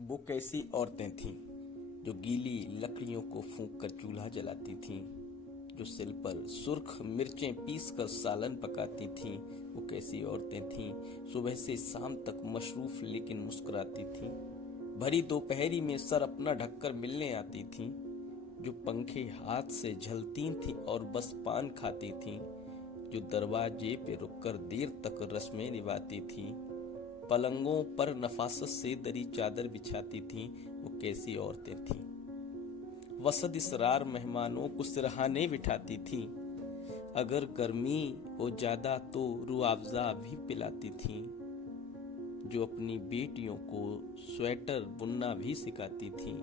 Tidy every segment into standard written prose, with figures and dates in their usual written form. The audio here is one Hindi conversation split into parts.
वो कैसी औरतें थीं जो गीली लकड़ियों को फूंक कर चूल्हा जलाती थीं, जो सिल पर सुर्ख मिर्चें पीस कर सालन पकाती थीं। वो कैसी औरतें थीं सुबह से शाम तक मशरूफ लेकिन मुस्कुराती थीं, भरी दोपहरी में सर अपना ढककर मिलने आती थीं, जो पंखे हाथ से झलती थीं और बस पान खाती थीं, जो दरवाजे पे रुककर देर तक रस्में निभाती थीं, पलंगों पर नफासत से दरी चादर बिछाती थीं। वो कैसी औरतें थीं वसद इसरार मेहमानों को सिरहाने बिठाती थीं, अगर गर्मी हो ज्यादा तो रुआवजा भी पिलाती थीं, जो अपनी बेटियों को स्वेटर बुनना भी सिखाती थीं,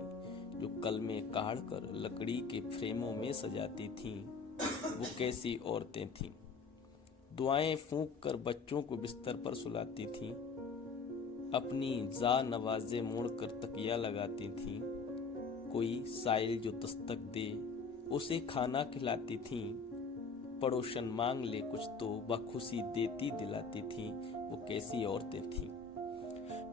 जो कलमे काढ़ कर लकड़ी के फ्रेमों में सजाती थीं। वो कैसी औरतें थीं दुआएं फूंक कर बच्चों को बिस्तर पर सुलाती थीं, अपनी जा नवाजे मोड़ कर तकिया लगाती थीं, कोई साइल जो दस्तक दे उसे खाना खिलाती थीं, पड़ोसन मांग ले कुछ तो बखुशी देती दिलाती थीं। वो कैसी औरतें थीं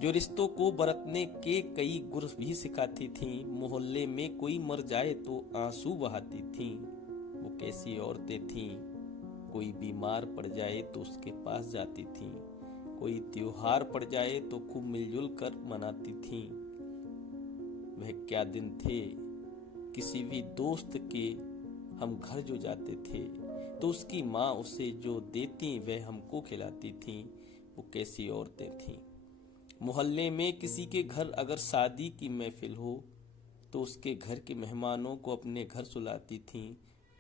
जो रिश्तों को बरतने के कई गुर भी सिखाती थीं, मोहल्ले में कोई मर जाए तो आंसू बहाती थीं। वो कैसी औरतें थीं कोई बीमार पड़ जाए तो उसके पास जाती थीं, कोई त्योहार पड़ जाए तो खूब मिलजुल कर मनाती थीं। वह क्या दिन थे किसी भी दोस्त के हम घर जो जाते थे तो उसकी माँ उसे जो देती वह हमको खिलाती थीं। वो कैसी औरतें थीं मोहल्ले में किसी के घर अगर शादी की महफिल हो तो उसके घर के मेहमानों को अपने घर सुलाती थीं।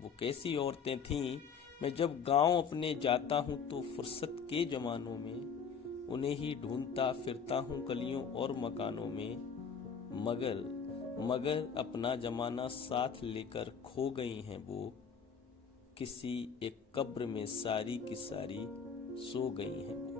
वो कैसी औरतें थीं मैं जब गांव अपने जाता हूँ तो फुर्सत के जमानों में उन्हें ही ढूंढता फिरता हूँ गलियों और मकानों में, मगर अपना जमाना साथ लेकर खो गई हैं वो, किसी एक कब्र में सारी की सारी सो गई हैं वो।